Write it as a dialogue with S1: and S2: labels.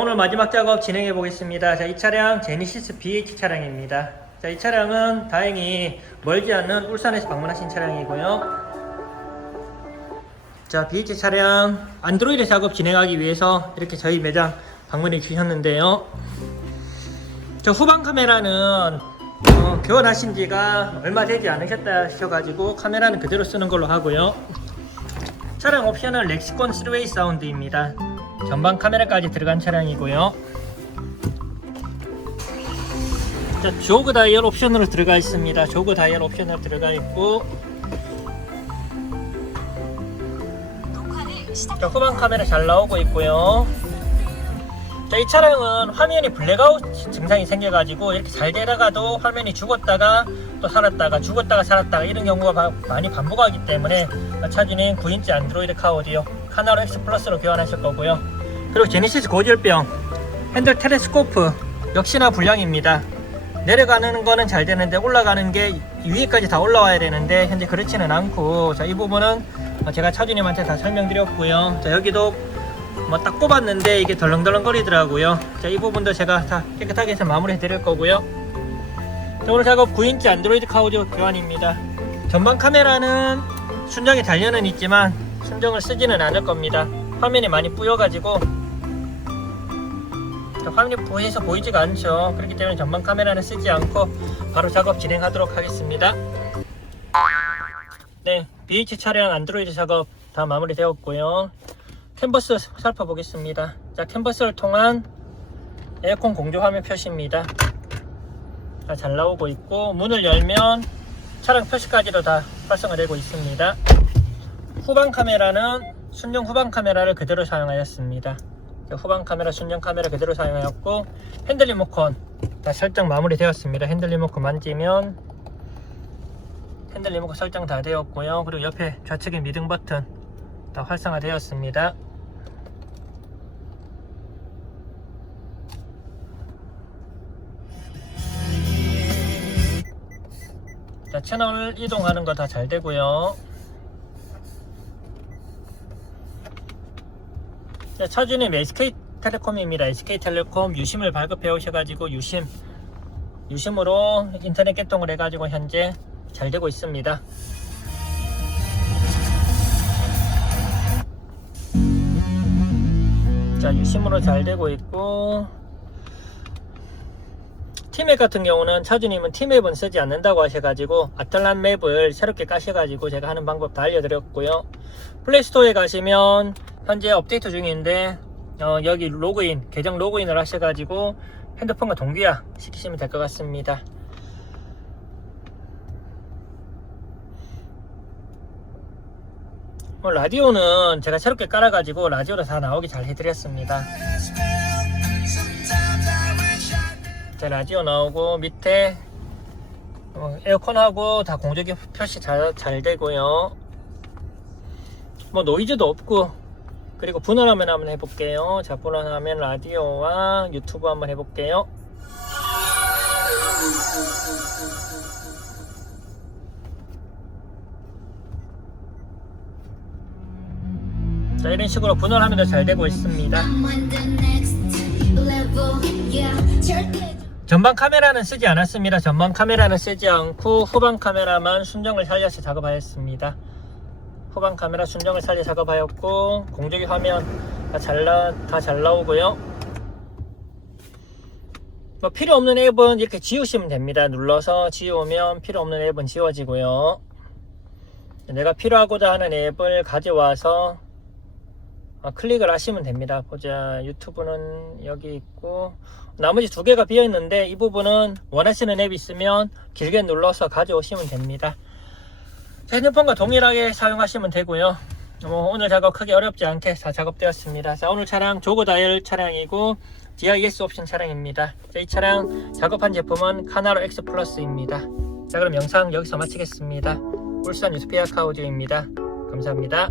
S1: 자 오늘 마지막 작업 진행해 보겠습니다. 자 이 차량 제니시스 BH 차량입니다. 자 이 차량은 다행히 멀지 않는 울산에서 방문하신 차량이고요. 자 BH 차량 안드로이드 작업 진행하기 위해서 이렇게 저희 매장 방문해 주셨는데요. 저 후방 카메라는 어, 교환하신 지가 얼마 되지 않으셨다 하셔가지고 카메라는 그대로 쓰는 걸로 하고요. 차량 옵션은 렉시콘 3웨이 사운드입니다. 전방 카메라까지 들어간 차량이고요. 자, 조그 다이얼 옵션으로 들어가 있습니다. 조그 다이얼 옵션으로 들어가 있고 자, 후방 카메라 잘 나오고 있고요. 자, 이 차량은 화면이 블랙아웃 증상이 생겨가지고 이렇게 잘 되다가도 화면이 죽었다가 또 살았다가 죽었다가 살았다가 이런 경우가 바- 많이 반복하기 때문에 차주는 9인치 안드로이드 카오디오 카나로 X 플러스로 교환하실 거고요. 그리고 제네시스 고질병 핸들 텔레스코프 역시나 불량입니다. 내려가는 거는 잘 되는데 올라가는 게 위에까지 다 올라와야 되는데 현재 그렇지는 않고 자 이 부분은 제가 차주님한테 다 설명드렸고요. 자 여기도 뭐 딱 꼽았는데 이게 덜렁덜렁 거리더라고요. 자 이 부분도 제가 다 깨끗하게 해서 마무리해 드릴 거고요. 자, 오늘 작업 9인치 안드로이드 카우디오 교환입니다. 전방 카메라는 순정이 달려는 있지만 순정을 쓰지는 않을 겁니다. 화면이 많이 뿌여가지고 자, 화면이 부해서 보이지가 않죠. 그렇기 때문에 전방 카메라는 쓰지 않고 바로 작업 진행하도록 하겠습니다. 네, BH 차량 안드로이드 작업 다 마무리 되었고요. 캔버스 살펴보겠습니다. 자, 캔버스를 통한 에어컨 공조 화면 표시입니다. 자, 잘 나오고 있고 문을 열면 차량 표시까지도 다 활성화되고 있습니다. 후방 카메라는 순정 후방 카메라를 그대로 사용하였습니다. 자, 후방 카메라 순정 카메라 그대로 사용하였고 핸들 리모컨 다 설정 마무리 되었습니다. 핸들 리모컨 만지면 핸들 리모컨 설정 다 되었고요. 그리고 옆에 좌측에 미등 버튼 다 활성화 되었습니다. 자, 채널 이동하는 거 다 잘 되고요. 자, 차주님 SK텔레콤입니다. SK텔레콤 유심을 발급해 오셔가지고 유심 유심으로 인터넷 개통을 해가지고 현재 잘 되고 있습니다. 자, 유심으로 잘 되고 있고 티맵 같은 경우는 차주님은 티맵은 쓰지 않는다고 하셔가지고 아틀란 맵을 새롭게 까셔가지고 제가 하는 방법 다 알려드렸고요. 플레이스토어에 가시면 현재 업데이트 중인데 어, 여기 로그인 계정 로그인을 하셔가지고 핸드폰과 동기화 시키시면 될 것 같습니다. 뭐 라디오는 제가 새롭게 깔아가지고 라디오로 다 나오게 잘 해드렸습니다. 자, 라디오 나오고 밑에 어, 에어컨하고 다 공조기 표시 잘, 잘 되고요. 뭐 노이즈도 없고 그리고 분할화면 한번 해볼게요. 자, 분할화면 라디오와 유튜브 한번 해볼게요. 자, 이런 식으로 분할화면도 잘 되고 있습니다. 전방 카메라는 쓰지 않았습니다. 전방 카메라는 쓰지 않고 후방 카메라만 순정을 살려서 작업하였습니다. 후방 카메라 순정을 살려 작업하였고 공조기 화면 다잘 나오고요. 뭐 필요 없는 앱은 이렇게 지우시면 됩니다. 눌러서 지우면 필요 없는 앱은 지워지고요. 내가 필요하고자 하는 앱을 가져와서 아, 클릭을 하시면 됩니다. 보자. 유튜브는 여기 있고, 나머지 두 개가 비어 있는데, 이 부분은 원하시는 앱이 있으면 길게 눌러서 가져오시면 됩니다. 자, 핸드폰과 동일하게 사용하시면 되고요. 뭐, 오늘 작업 크게 어렵지 않게 다 작업되었습니다. 자, 오늘 차량 조그 다이얼 차량이고, GIS 옵션 차량입니다. 자, 이 차량 작업한 제품은 카나로 X 플러스입니다. 자, 그럼 영상 여기서 마치겠습니다. 울산 유스피아 카우디오입니다. 감사합니다.